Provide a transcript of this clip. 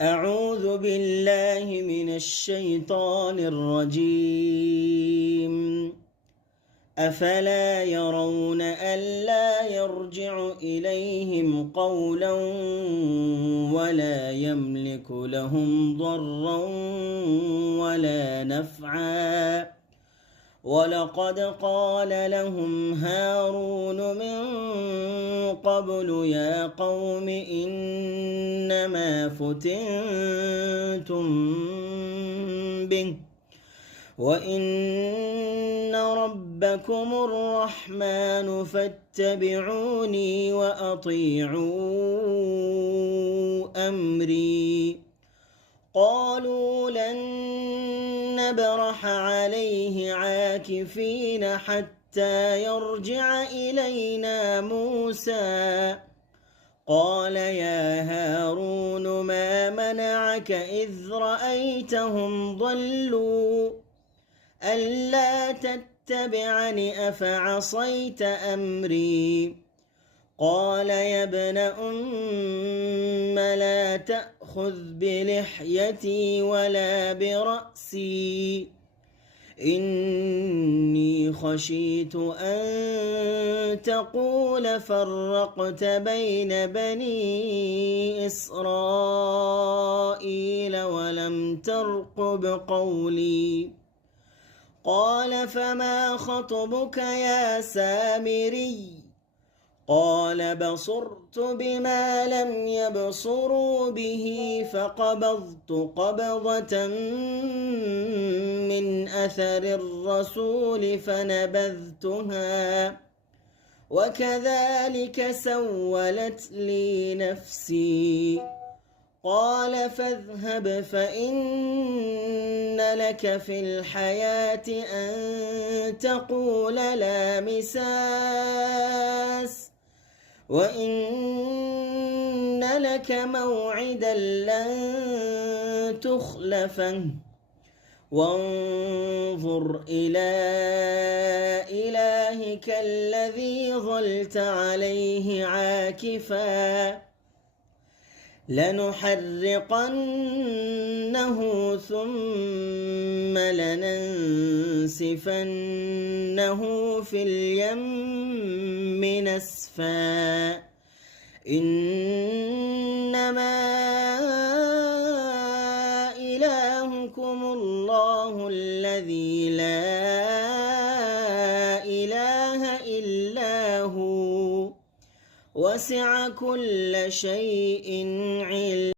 أعوذ بالله من الشيطان الرجيم. أفلا يرون ألا يرجع إليهم قولا ولا يملك لهم ضرا ولا نفعا ولقد قال لهم هارون من قبل يا قوم إنما فتنتم به وإن ربكم الرحمن فاتبعوني وأطيعوا أمري. قالوا لن نبرح عليه عاكفين حتى يرجع إلينا موسى. قال يا هارون ما منعك إذ رأيتهم ضلوا ألا تتبعني أفعصيت أمري. قال يا ابن أم لا تأخذ بلحيتي ولا برأسي إني خشيت أن تقول فرقت بين بني إسرائيل ولم ترقب قولي. قال فما خطبك يا سامري؟ قال بصرت بما لم يبصروا به فقبضت قبضة من أثر الرسول فنبذتها وكذلك سولت لي نفسي. قال فاذهب فإن لك في الحياة أن تقول لا مساس وإن لك موعدا لن تخلفه وانظر إلى إلهك الذي ظلت عليه عاكفا لنحرقنه ثم لننسفنه في اليم نسفا. إنما إلهكم الله الذي لا إله إلا هو وسع كل شيء علما.